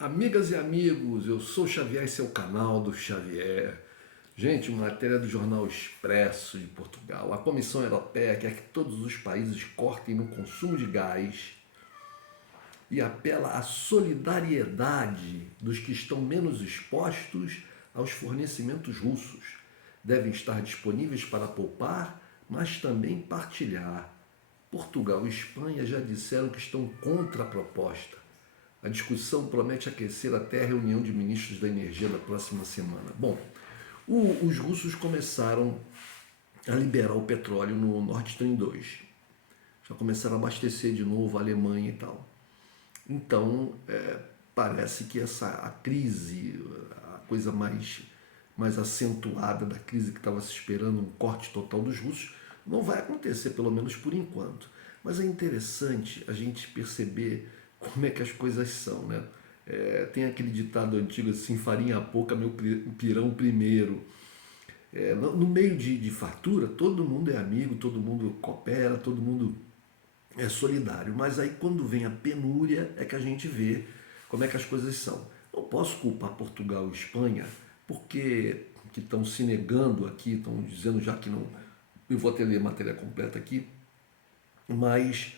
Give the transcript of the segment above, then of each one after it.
Amigas e amigos, eu sou Xavier, esse é o canal do Xavier. Gente, matéria do jornal Expresso de Portugal. A Comissão Europeia quer que todos os países cortem no consumo de gás e apela à solidariedade dos que estão menos expostos aos fornecimentos russos. Devem estar disponíveis para poupar, mas também partilhar. Portugal e Espanha já disseram que estão contra a proposta. A discussão promete aquecer até a reunião de ministros da energia da próxima semana. Bom, os russos começaram a liberar o petróleo no Nord Stream 2. Já começaram a abastecer de novo a Alemanha e tal. Então, parece que a crise, a coisa mais acentuada da crise que estava se esperando, um corte total dos russos, não vai acontecer, pelo menos por enquanto. Mas é interessante a gente perceber como é que as coisas são, né? Tem aquele ditado antigo assim, farinha pouca, meu pirão primeiro. No meio de fartura, todo mundo é amigo, todo mundo coopera, todo mundo é solidário. Mas aí quando vem a penúria é que a gente vê como é que as coisas são. Não posso culpar Portugal e Espanha porque que estão se negando aqui, estão dizendo já que não. Eu vou até ler a matéria completa aqui, mas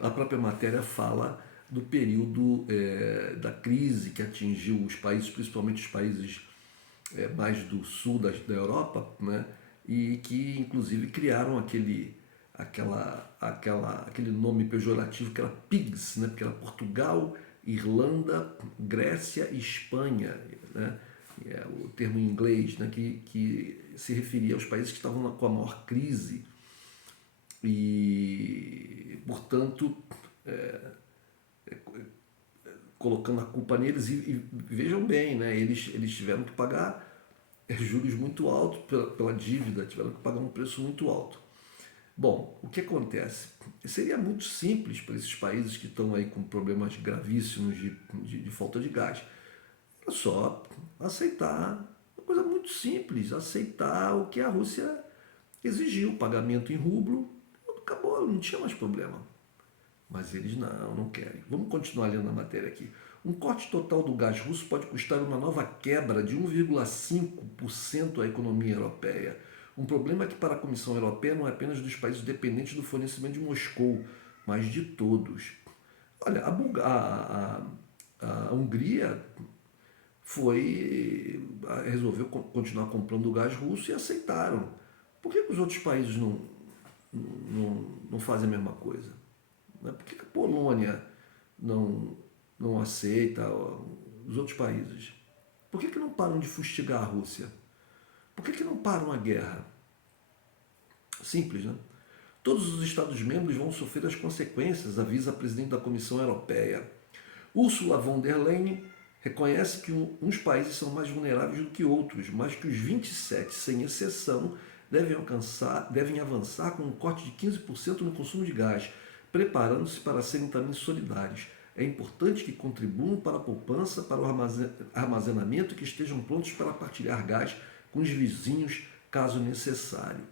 a própria matéria fala do período da crise que atingiu os países, principalmente os países mais do sul da Europa, né? E que inclusive criaram aquele nome pejorativo que era PIGS, né? Porque era Portugal, Irlanda, Grécia e Espanha, né? O termo em inglês, né? Que se referia aos países que estavam com a maior crise e, portanto, colocando a culpa neles. E vejam bem, né? Eles tiveram que pagar juros muito altos pela dívida, tiveram que pagar um preço muito alto. Bom, o que acontece? Seria muito simples para esses países que estão aí com problemas gravíssimos de falta de gás. É só aceitar, uma coisa muito simples, aceitar o que a Rússia exigiu, pagamento em rublo, acabou, não tinha mais problema. Mas eles não querem. Vamos continuar lendo a matéria aqui. Um corte total do gás russo pode custar uma nova quebra de 1,5% à economia europeia. Um problema que para a Comissão Europeia não é apenas dos países dependentes do fornecimento de Moscou, mas de todos. Olha, a Hungria resolveu continuar comprando gás russo e aceitaram. Por que os outros países não fazem a mesma coisa? Por que a Polônia não, não aceita os outros países? Por que não param de fustigar a Rússia? Por que não param a guerra? Simples, né? Todos os Estados-membros vão sofrer as consequências, avisa a presidente da Comissão Europeia. Ursula von der Leyen reconhece que uns países são mais vulneráveis do que outros, mas que os 27, sem exceção, devem avançar com um corte de 15% no consumo de gás, preparando-se para serem também solidários. É importante que contribuam para a poupança, para o armazenamento e que estejam prontos para partilhar gás com os vizinhos, caso necessário.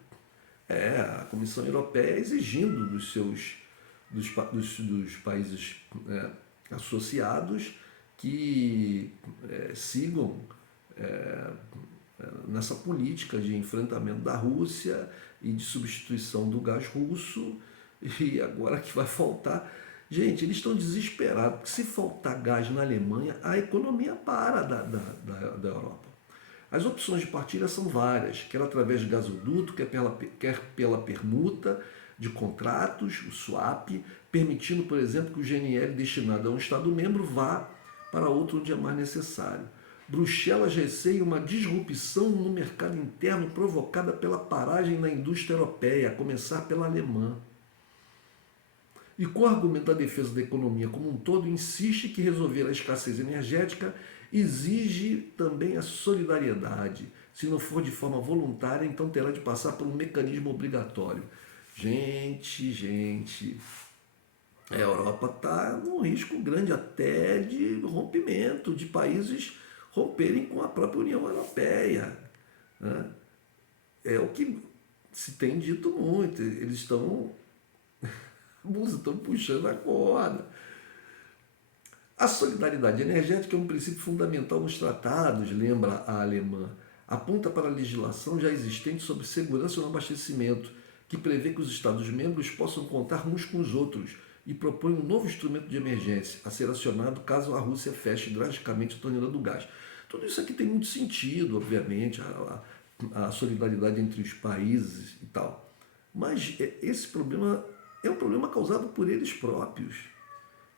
A Comissão Europeia exigindo dos países associados que sigam nessa política de enfrentamento da Rússia e de substituição do gás russo. E agora que vai faltar. Gente, eles estão desesperados, porque se faltar gás na Alemanha, a economia para da Europa. As opções de partilha são várias, quer através de gasoduto, quer pela permuta de contratos, o swap, permitindo, por exemplo, que o GNL destinado a um Estado-membro vá para outro onde é mais necessário. Bruxelas receia uma disrupção no mercado interno provocada pela paragem da indústria europeia, a começar pela alemã. E com o argumento da defesa da economia como um todo, insiste que resolver a escassez energética exige também a solidariedade. Se não for de forma voluntária, então terá de passar por um mecanismo obrigatório. Gente, a Europa está num risco grande até de rompimento, de países romperem com a própria União Europeia, né? É o que se tem dito muito. Eles estão puxando a corda. A solidariedade energética é um princípio fundamental nos tratados, lembra a alemã. Aponta para a legislação já existente sobre segurança no abastecimento, que prevê que os Estados-membros possam contar uns com os outros e propõe um novo instrumento de emergência a ser acionado caso a Rússia feche drasticamente a torneira do gás. Tudo isso aqui tem muito sentido, obviamente, a solidariedade entre os países e tal. Mas esse problema é um problema causado por eles próprios,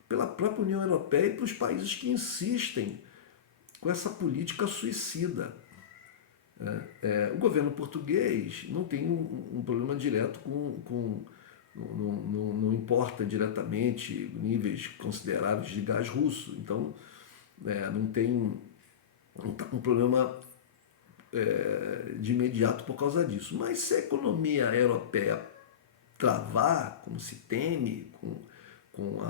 pela própria União Europeia e pelos países que insistem com essa política suicida. O governo português não tem um problema direto não importa diretamente níveis consideráveis de gás russo, então não tem um problema de imediato por causa disso. Mas se a economia europeia travar, como se teme, com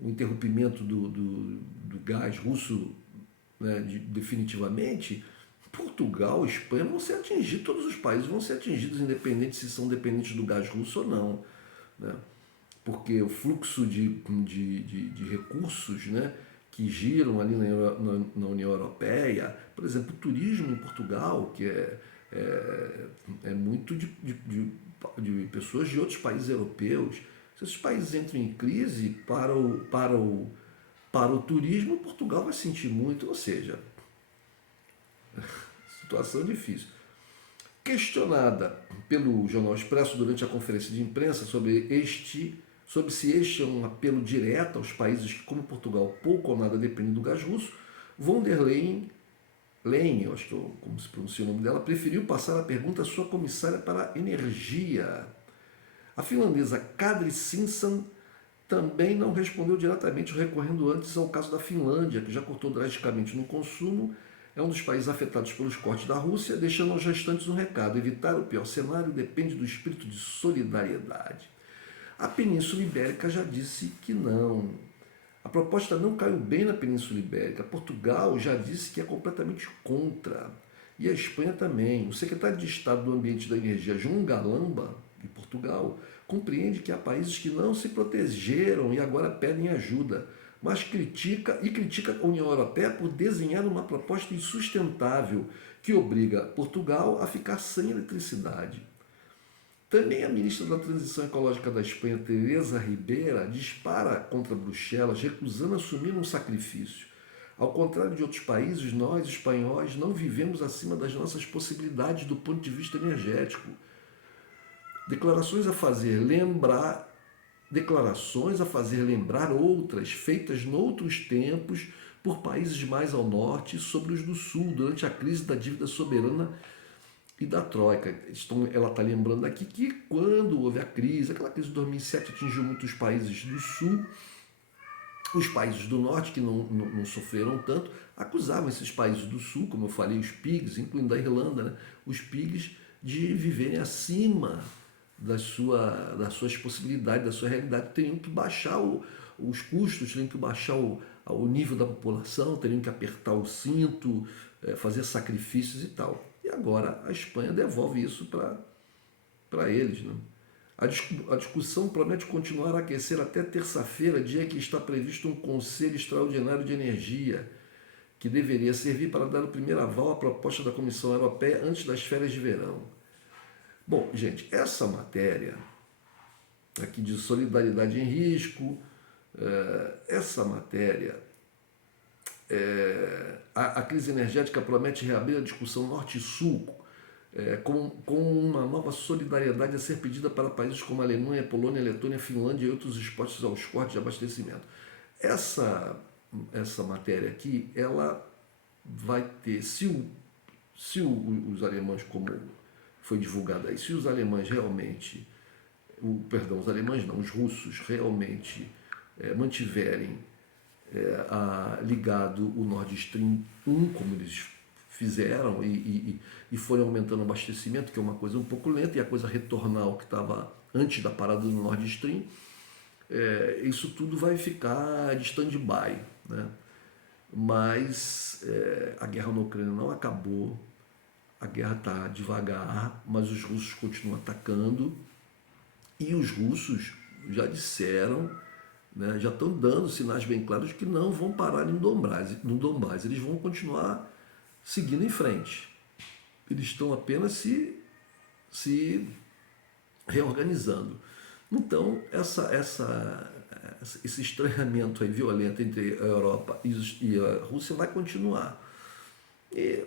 o interrompimento do gás russo, né, definitivamente, Portugal, Espanha vão ser atingidos, todos os países vão ser atingidos, independente se são dependentes do gás russo ou não. Né? Porque o fluxo de recursos, né, que giram ali na União Europeia, por exemplo, o turismo em Portugal, que é muito de pessoas de outros países europeus. Se esses países entram em crise para o turismo, Portugal vai sentir muito, ou seja, situação difícil. Questionada pelo Jornal Expresso durante a conferência de imprensa sobre se este é um apelo direto aos países que, como Portugal, pouco ou nada dependem do gás russo, von der Leyen, eu acho que como se pronuncia o nome dela, preferiu passar a pergunta à sua comissária para a energia. A finlandesa Kadri Simson também não respondeu diretamente, recorrendo antes ao caso da Finlândia, que já cortou drasticamente no consumo, é um dos países afetados pelos cortes da Rússia, deixando aos restantes um recado: evitar o pior cenário depende do espírito de solidariedade. A Península Ibérica já disse que não. A proposta não caiu bem na Península Ibérica. Portugal já disse que é completamente contra. E a Espanha também. O secretário de Estado do Ambiente e da Energia, João Galamba, de Portugal, compreende que há países que não se protegeram e agora pedem ajuda, mas critica a União Europeia por desenhar uma proposta insustentável que obriga Portugal a ficar sem eletricidade. Também a ministra da Transição Ecológica da Espanha, Teresa Ribera, dispara contra Bruxelas, recusando assumir um sacrifício. Ao contrário de outros países, nós, espanhóis, não vivemos acima das nossas possibilidades do ponto de vista energético. Declarações a fazer lembrar outras, feitas noutros tempos por países mais ao norte sobre os do sul, durante a crise da dívida soberana e da Troika. Ela está lembrando aqui que quando houve a crise, aquela crise de 2007 atingiu muitos países do sul, os países do norte, que não sofreram tanto, acusavam esses países do sul, como eu falei, os PIGs, incluindo a Irlanda, né, os PIGs, de viverem acima das suas possibilidades, da sua realidade. Teriam que baixar os custos, teriam que baixar o nível da população, teriam que apertar o cinto, fazer sacrifícios e tal. E agora a Espanha devolve isso para eles. Né? A discussão promete continuar a aquecer até terça-feira, dia em que está previsto um Conselho Extraordinário de Energia, que deveria servir para dar o primeiro aval à proposta da Comissão Europeia antes das férias de verão. Bom, gente, essa matéria aqui de solidariedade em risco, essa matéria, a crise energética promete reabrir a discussão norte e sul, com uma nova solidariedade a ser pedida para países como a Alemanha, Polônia, Letônia, Finlândia e outros expostos aos cortes de abastecimento. Essa matéria aqui, ela vai ter, se os alemães, como foi divulgado aí, se os alemães realmente, os russos realmente mantiverem ligado o Nord Stream 1, como eles fizeram, e forem aumentando o abastecimento, que é uma coisa um pouco lenta, e a coisa retornar ao que estava antes da parada do Nord Stream, isso tudo vai ficar de stand-by. Né? Mas a guerra na Ucrânia não acabou, a guerra está devagar, mas os russos continuam atacando, e os russos já disseram né, já estão dando sinais bem claros de que não vão parar no Donbás, eles vão continuar seguindo em frente. Eles estão apenas se reorganizando. Então, esse estranhamento aí violento entre a Europa e a Rússia vai continuar. E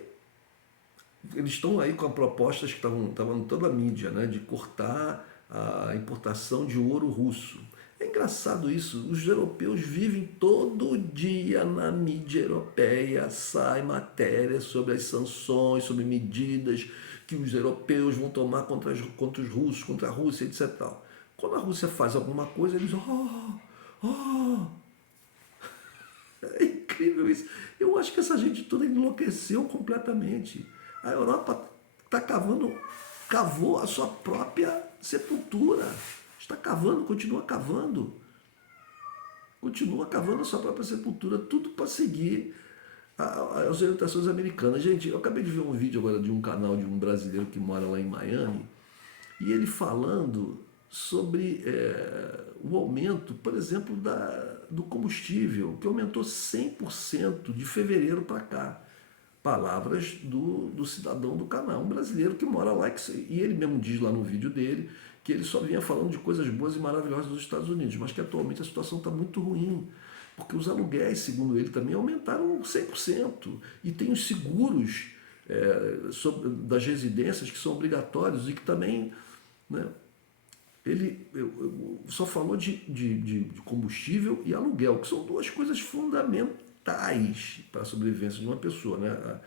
eles estão aí com propostas que estavam em toda a mídia, né, de cortar a importação de ouro russo. É engraçado isso, os europeus vivem todo dia na mídia europeia, sai matéria sobre as sanções, sobre medidas que os europeus vão tomar contra os russos, contra a Rússia, etc. Tal. Quando a Rússia faz alguma coisa, eles... É incrível isso. Eu acho que essa gente toda enlouqueceu completamente. A Europa cavou a sua própria sepultura. Está cavando, continua cavando. Continua cavando a sua própria sepultura. Tudo para seguir as orientações americanas. Gente, eu acabei de ver um vídeo agora de um canal de um brasileiro que mora lá em Miami. E ele falando sobre o aumento, por exemplo, do combustível, que aumentou 100% de fevereiro para cá. Palavras do cidadão do canal, um brasileiro que mora lá, e ele mesmo diz lá no vídeo dele que ele só vinha falando de coisas boas e maravilhosas dos Estados Unidos, mas que atualmente a situação está muito ruim, porque os aluguéis, segundo ele, também aumentaram 100%, e tem os seguros das residências que são obrigatórios e que também, né, ele só falou de combustível e aluguel, que são duas coisas fundamentais para a sobrevivência de uma pessoa, né?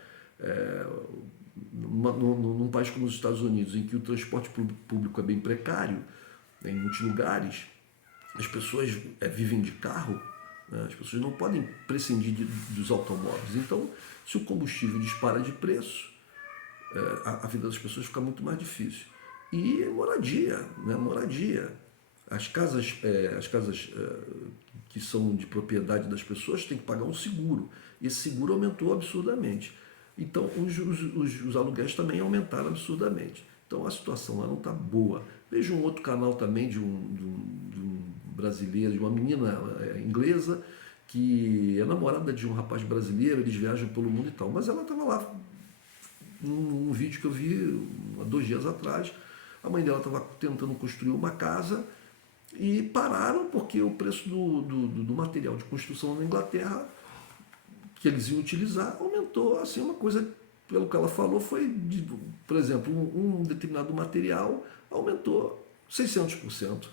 Num país como os Estados Unidos, em que o transporte público é bem precário, né, em muitos lugares, as pessoas vivem de carro, né, as pessoas não podem prescindir dos automóveis. Então, se o combustível dispara de preço, a vida das pessoas fica muito mais difícil. E moradia, né? Moradia. As casas que são de propriedade das pessoas têm que pagar um seguro. E esse seguro aumentou absurdamente. Então, os aluguéis também aumentaram absurdamente. Então, a situação lá não está boa. Vejo um outro canal também de um brasileiro, de uma menina inglesa, que é namorada de um rapaz brasileiro, eles viajam pelo mundo e tal. Mas ela estava lá, num vídeo que eu vi há 2 dias atrás. A mãe dela estava tentando construir uma casa e pararam porque o preço do material de construção na Inglaterra que eles iam utilizar aumentou. Assim, uma coisa, pelo que ela falou, foi, por exemplo, um determinado material aumentou 600%.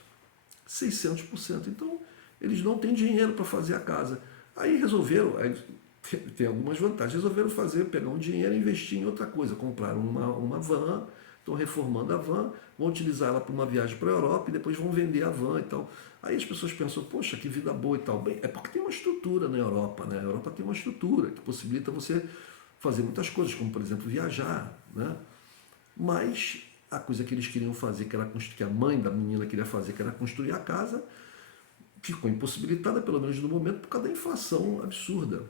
600%. Então, eles não têm dinheiro para fazer a casa. Aí resolveram, tem algumas vantagens, resolveram pegar um dinheiro e investir em outra coisa. Compraram uma van, estão reformando a van, vão utilizar ela para uma viagem para a Europa e depois vão vender a van e tal. Aí as pessoas pensam, poxa, que vida boa e tal. Bem, é porque tem uma estrutura na Europa, né? A Europa tem uma estrutura que possibilita você fazer muitas coisas, como, por exemplo, viajar, né? Mas a coisa que eles queriam fazer, que a mãe da menina queria fazer, que era construir a casa, ficou impossibilitada, pelo menos no momento, por causa da inflação absurda.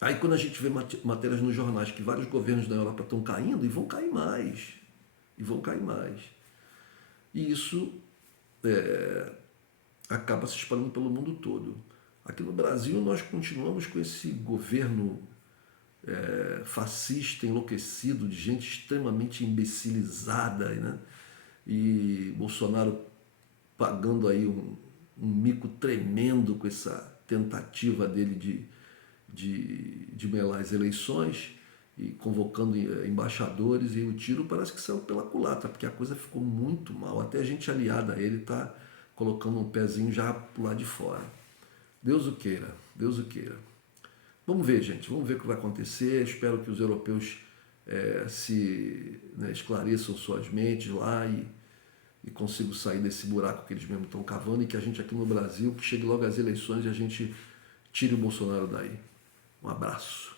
Aí quando a gente vê matérias nos jornais que vários governos da Europa estão caindo, e vão cair mais. E vão cair mais. E isso acaba se espalhando pelo mundo todo. Aqui no Brasil nós continuamos com esse governo fascista, enlouquecido, de gente extremamente imbecilizada, né? E Bolsonaro pagando aí um mico tremendo com essa tentativa dele de melar as eleições e convocando embaixadores, e o tiro parece que saiu pela culatra, porque a coisa ficou muito mal. Até a gente aliada a ele está colocando um pezinho já pro lado de fora. Deus o queira, Deus o queira. Vamos ver, gente, vamos ver o que vai acontecer. Espero que os europeus esclareçam suas mentes lá e consigam sair desse buraco que eles mesmos estão cavando, e que a gente aqui no Brasil, que chegue logo às eleições e a gente tire o Bolsonaro daí. Um abraço.